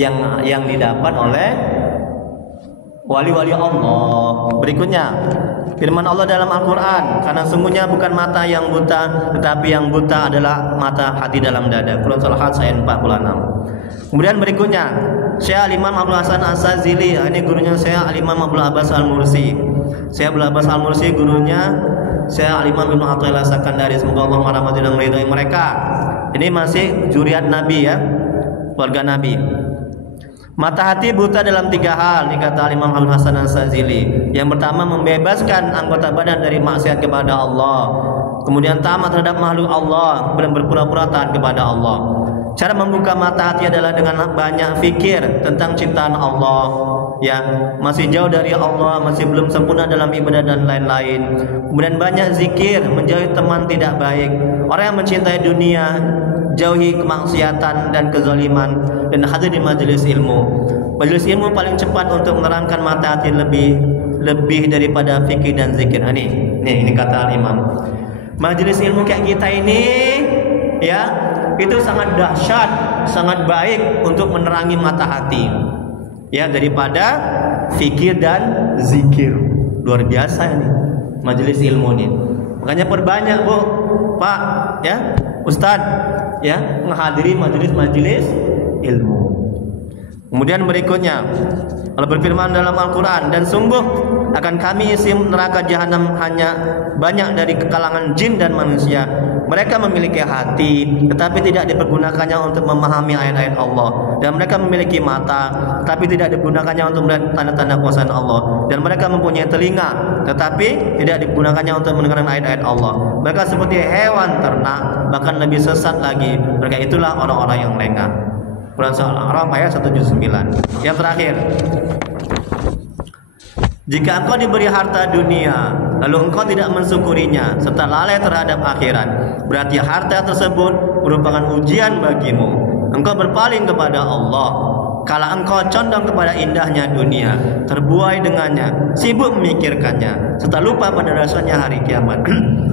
yang didapat oleh wali-wali Allah. Berikutnya, firman Allah dalam Al-Quran, karena sungguhnya bukan mata yang buta, tetapi yang buta adalah mata hati dalam dada. Quran Al-Had ayat 46. Kemudian berikutnya, Syekh Al-Imam Abdul Hasan As-Sazili, ini gurunya Syekh Al-Imam Abdul Abbas Al-Mursi. Syekh Abdul Abbas Al-Mursi gurunya Syekh Al-Imam Ibnu Athaillah Sakandari, semoga Allah merahmati dan meridhai mereka. Ini masih zuriat Nabi, ya, keluarga Nabi. Mata hati buta dalam 3 hal, ini kata Imam Abdul Hasan As-Sazili. Yang pertama, membebaskan anggota badan dari maksiat kepada Allah. Kemudian taat terhadap makhluk Allah dan berpura-pura taat kepada Allah. Cara membuka mata hati adalah dengan banyak fikir tentang ciptaan Allah, ya, masih jauh dari Allah, masih belum sempurna dalam ibadah dan lain-lain. Kemudian banyak zikir, menjauhi teman tidak baik. Orang yang mencintai dunia, jauhi kemaksiatan dan kezaliman, dan hadir di majelis ilmu. Majelis ilmu paling cepat untuk menerangkan mata hati lebih daripada fikir dan zikir. Ini kata Imam. Majelis ilmu kayak kita ini, ya, itu sangat dahsyat, sangat baik untuk menerangi mata hati, ya, daripada fikir dan zikir. luar biasa ini majelis ilmu ini. Makanya perbanyak Bu, Pak, ya, Ustadz, ya, menghadiri majelis-majelis ilmu. Kemudian berikutnya Allah berfirman dalam Al-Quran, dan sungguh akan kami isi neraka jahanam hanya banyak dari kalangan jin dan manusia. Mereka memiliki hati tetapi tidak dipergunakannya untuk memahami ayat-ayat Allah, dan mereka memiliki mata tetapi tidak digunakannya untuk melihat tanda-tanda kuasa Allah, dan mereka mempunyai telinga tetapi tidak digunakannya untuk mendengarkan ayat-ayat Allah. Mereka seperti hewan ternak, bahkan lebih sesat lagi. Mereka itulah orang-orang yang lengah. Quran Surah Al-A'raf ayat 179. Yang terakhir, jika engkau diberi harta dunia lalu engkau tidak mensyukurinya serta lalai terhadap akhirat, berarti harta tersebut merupakan ujian bagimu. Engkau berpaling kepada Allah kala engkau condong kepada indahnya dunia, terbuai dengannya, sibuk memikirkannya, serta lupa pada rasanya hari kiamat.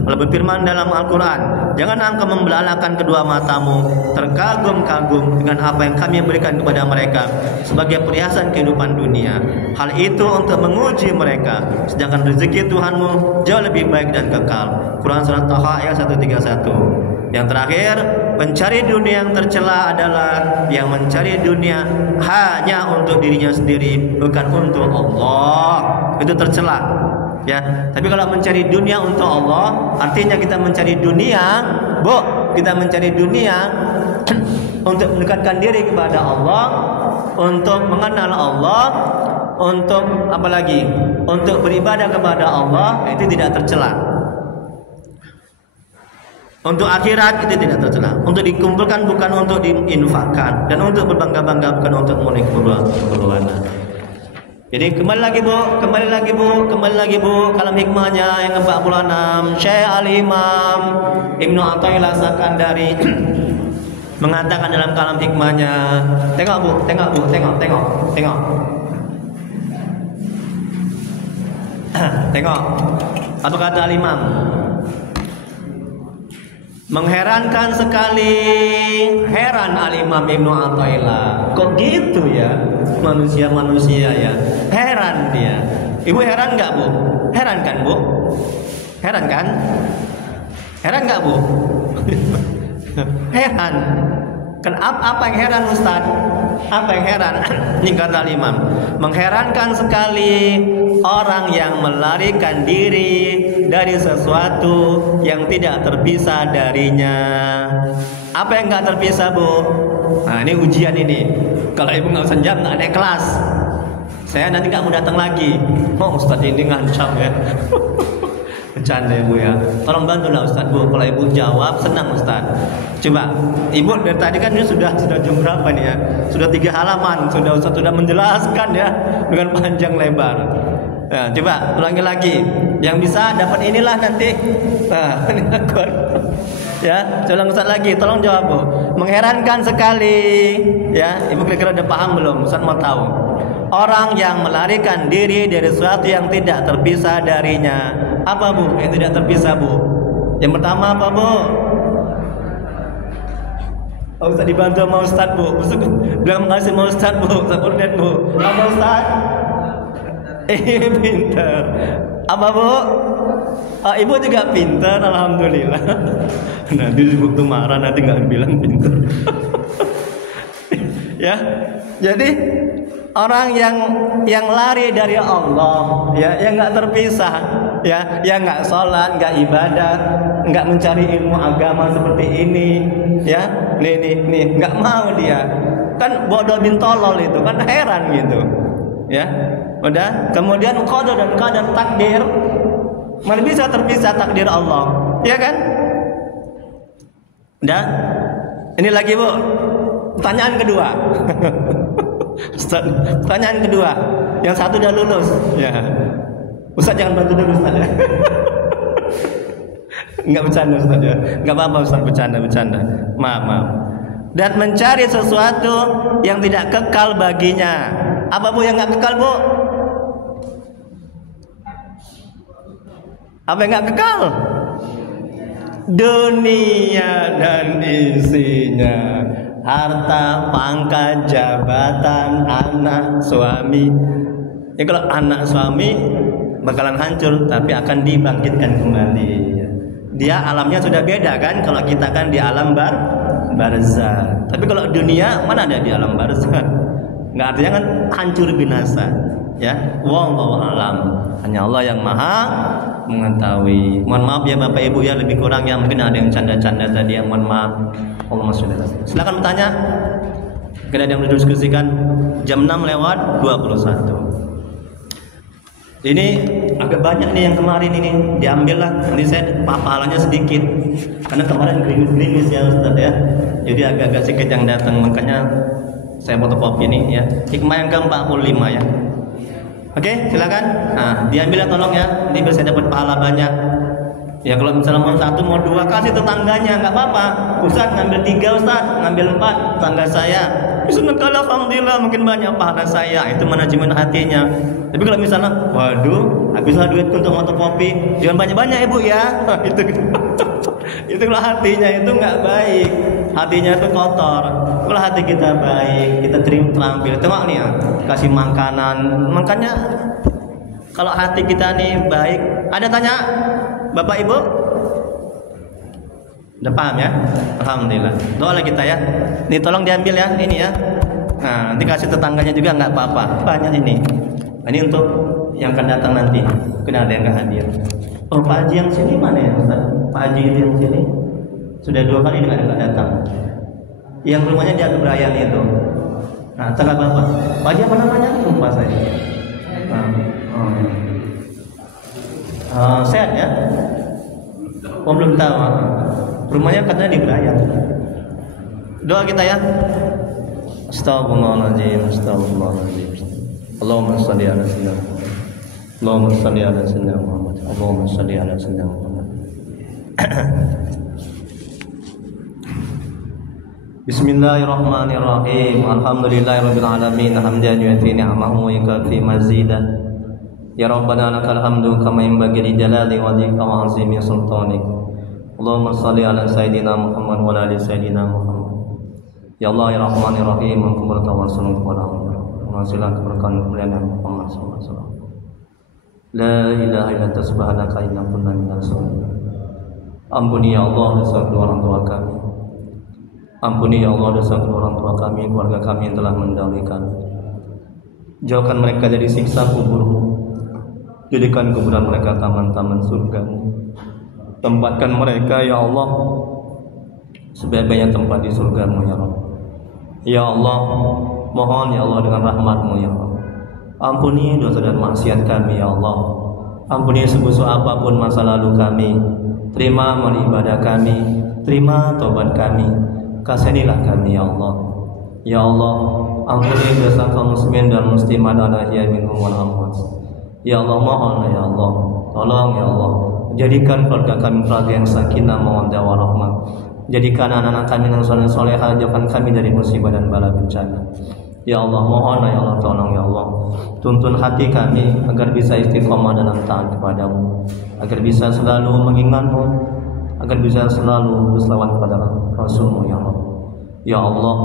Allah berfirman dalam Al-Quran, jangan engkau membelalakan kedua matamu, terkagum-kagum dengan apa yang kami berikan kepada mereka sebagai perhiasan kehidupan dunia. Hal itu untuk menguji mereka, sedangkan rezeki Tuhanmu jauh lebih baik dan kekal. Quran Surah Taha ayat 131. Yang terakhir, pencari dunia yang tercela adalah yang mencari dunia hanya untuk dirinya sendiri, bukan untuk Allah. Itu tercela, ya. Tapi kalau mencari dunia untuk Allah, artinya kita mencari dunia, Bu, kita mencari dunia untuk mendekatkan diri kepada Allah, untuk mengenal Allah, untuk apa lagi? Untuk beribadah kepada Allah, itu tidak tercela. Untuk akhirat itu tidak tercela. Untuk dikumpulkan bukan untuk diinfakkan, dan untuk berbangga-bangga bukan untuk memenuhi keperluan. Jadi kembali lagi Bu, kalam hikmahnya yang ke-46, Syekh Al-Imam Ibnu Athaillah Sakandari mengatakan dalam kalam hikmahnya, tengok Bu, tengok. Tengok apa kata Al-Imam. Mengherankan sekali, heran Al-Imam Ibnu Athaillah. Kok gitu ya manusia ya? Heran dia. Ibu heran nggak Bu? Heran kan Bu? Heran kan? Heran nggak Bu? Heran. Apa yang heran Ustaz? Apa yang heran? Ini kata Al-Imam, mengherankan sekali orang yang melarikan diri dari sesuatu yang tidak terpisah darinya. Apa yang nggak terpisah Bu? Nah ini ujian ini. Kalau ibu nggak usah jawab, nggak naik kelas, saya nanti nggak mau datang lagi. Oh Ustaz ini ngancam ya. Bercanda Ibu ya. Tolong bantulah Ustaz Bu. Kalau Ibu jawab senang Ustaz. Coba Ibu dari tadi kan ini sudah jam berapa nih ya? Sudah 3 halaman. Ustaz sudah menjelaskan ya dengan panjang lebar. Nah, coba ulangi lagi. Yang bisa dapat inilah nanti. Nah, ini aku. Ya, coba Ustaz lagi. Tolong jawab Bu. Mengherankan sekali. Ya, Ibu kira-kira udah paham belum? Ustaz mau tahu. Orang yang melarikan diri dari sesuatu yang tidak terpisah darinya. Apa Bu? Yang tidak terpisah Bu. Yang pertama apa Bu? Oh, Ustaz dibantu sama Ustaz Bu. Bilang makasih sama Ustaz Bu. Ustaz urdet Bu. Apa Ustaz? Pinter. Apa Bu? Ibu juga pinter, alhamdulillah. Nanti Ibu tuh marah, nanti nggak bilang pinter. Ya, jadi orang yang lari dari Allah, ya, yang nggak terpisah, ya, yang nggak sholat, nggak ibadah, nggak mencari ilmu agama seperti ini, ya, nih, nggak mau dia, kan bodoh bin tolol itu, kan heran gitu, ya, udah, kemudian qadar dan qadar takdir, mana bisa terpisah takdir Allah, ya kan? Udah, ini lagi Bu, pertanyaan kedua. Ustaz, pertanyaan kedua. Yang satu udah lulus. Ya. Ustaz jangan bantu dulu Ustaz ya. Enggak bercanda Ustaz ya. Enggak apa-apa Ustaz, bercanda. Maaf. Dan mencari sesuatu yang tidak kekal baginya. Apa Bu yang enggak kekal Bu? Apa yang enggak kekal? Dunia dan isinya. Harta, pangkat, jabatan, anak, suami. Ya kalau anak suami bakalan hancur, tapi akan dibangkitkan kembali. Dia alamnya sudah beda kan, kalau kita kan di alam barzah. Tapi kalau dunia mana ada di alam barzah? Nggak, artinya kan hancur binasa. Ya, wallahu alam. Hanya Allah yang maha mengetahui. Mohon maaf ya Bapak Ibu ya, lebih kurang ya, mungkin ada yang canda-canda tadi ya, mohon maaf. Allahumma sholli ala sayyidina. Silakan bertanya. Kita ada yang berdiskusikan. Jam 6:21. Ini agak banyak nih yang kemarin ini, diambil lah. Nanti saya pahalanya sedikit karena kemarin gerimis-gerimis ya Ustaz ya. Jadi agak-agak sedikit yang datang, makanya saya fotokopi ini ya. Hikmah yang ke-45 ya. Oke, silakan. Nah, diambil ya tolong ya. Nanti biar saya dapat pahala banyak. Ya kalau misalnya mau 1 mau 2 kasih tetangganya, nggak apa-apa. Ustaz ngambil 3, Ustaz ngambil 4, tetangga saya. Bismillah, alhamdulillah mungkin banyak pahala saya. Itu manajemen hatinya. Tapi kalau misalnya, waduh, habislah duit untuk fotokopi, jangan banyak-banyak Ibu ya. Itu kalau hatinya itu nggak baik, hatinya itu kotor. Kalau hati kita baik, kita terampil. Tengok nih ya, kasih makanan. Makanya kalau hati kita nih baik, ada tanya Bapak Ibu? Udah paham ya? Alhamdulillah. Doa lah kita ya. Nih tolong diambil ya, ini ya. Nah, nanti kasih tetangganya juga nggak apa-apa. Banyak ini. Nah, ini untuk yang akan datang nanti. Mungkin ada yang nggak hadir. Oh, Pak Haji yang sini mana ya Ustaz? Pak Haji itu yang sini sudah 2 kali nggak datang. Yang rumahnya di Adubrayan itu. Nah, tengah Bapak. Pak Haji apa namanya? Lupa saya. Sehat ya? Oh, belum tahu. Rumahnya katanya di Brayan. Doa kita ya. Astagfirullahaladzim, astagfirullahaladzim. Allahumma shalli ala sayyidina Muhammad. Allahumma shalli ala sayyidina Muhammad. Allahumma shalli ala sayyidina Muhammad. Bismillahirrahmanirrahim. Alhamdulillahirabbil alamin. Hamdan yu'ti ni'amahu wa yakfi mazidan. Ya Rabbana lakal hamdu kama yanbaghi li jalali wajhika wa 'azimi sultanik. Allahumma shalli ala sayyidina Muhammad wa ala ali sayyidina Muhammad. Ya Allah ya Rahman ya Rahim, Engkau bertawassul kepada Allah. Mengasilah keberkahan kemuliaan Muhammad sallallahu alaihi wasallam. La ilaha illa anta subhanaka inna kunna minaz zalimin. Ampuni ya Allah dosa kedua orang tua kami. Ampuni ya Allah dosa kedua orang tua kami, keluarga kami yang telah mendahului kami. Jauhkan mereka dari siksa kubur. Jadikan kuburan mereka taman-taman surga-Mu. Tempatkan mereka ya Allah sebaik-baiknya tempat di surga-Mu ya Allah. Ya Allah, mohon ya Allah dengan rahmat-Mu ya Allah. Ampuni dosa dan maksiat kami ya Allah. Ampuni sebesar apapun masa lalu kami. Terima amal ibadah kami, terima tobat kami. Kasihanilah kami ya Allah. Ya Allah, ampuni dosa kaum muslimin dan muslimat al-ahya minhum wal amwat. Ya Allah, mohon ya Allah, tolong ya Allah, jadikan keluarga kami keluarga yang sakinah mawaddah warahmah. Jadikan anak-anak kami yang saleh-salehah, jauhkan kami dari musibah dan bala bencana. Ya Allah, mohon ya Allah, tolong ya Allah, tuntun hati kami agar bisa istiqomah dalam taat kepada-Mu, agar bisa selalu mengingat-Mu, agar bisa selalu berselawat kepada Rasul-Mu ya Allah. Ya Allah,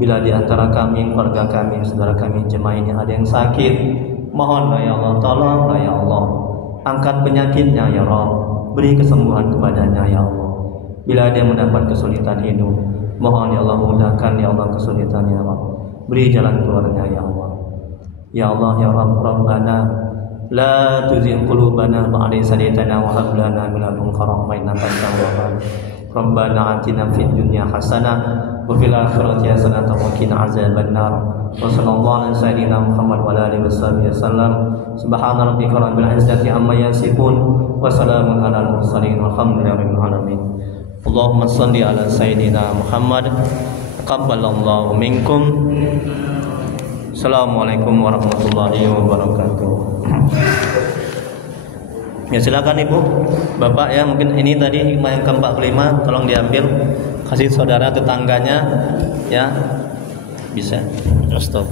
bila di antara kami, keluarga kami, saudara kami, jemaah ini ada yang sakit, mohonlah ya Allah, tolonglah ya Allah, angkat penyakitnya ya Allah, beri kesembuhan kepadanya ya Allah. Bila dia mendapat kesulitan hidup, mohon ya Allah, mudahkan ya Allah kesulitannya ya Allah, beri jalan keluarnya ya Allah. Ya Allah ya Rabb, Rabbana la tuzigh qulubana ba'da idh hadaytana wa hab lana min ladunka rahmah innaka antal wahhab. Rabbana atina fid dunya hasanah wa fil akhirati hasanah wa qina azabannar. Wa sallallahu ala sayyidina Muhammad wa ala alihi wasallam. Subhana rabbika rabbil izzati amma yasifun wa salamun alal mursalin walhamdulillahi alamin. Allahumma shalli ala sayyidina Muhammad. Taqabbalallahu minkum. Assalamualaikum warahmatullahi wabarakatuh. Ya silakan Ibu, Bapak ya, mungkin ini tadi hikmah yang ke-45 tolong diambil, kasih saudara tetangganya ya. Bisa. Stop.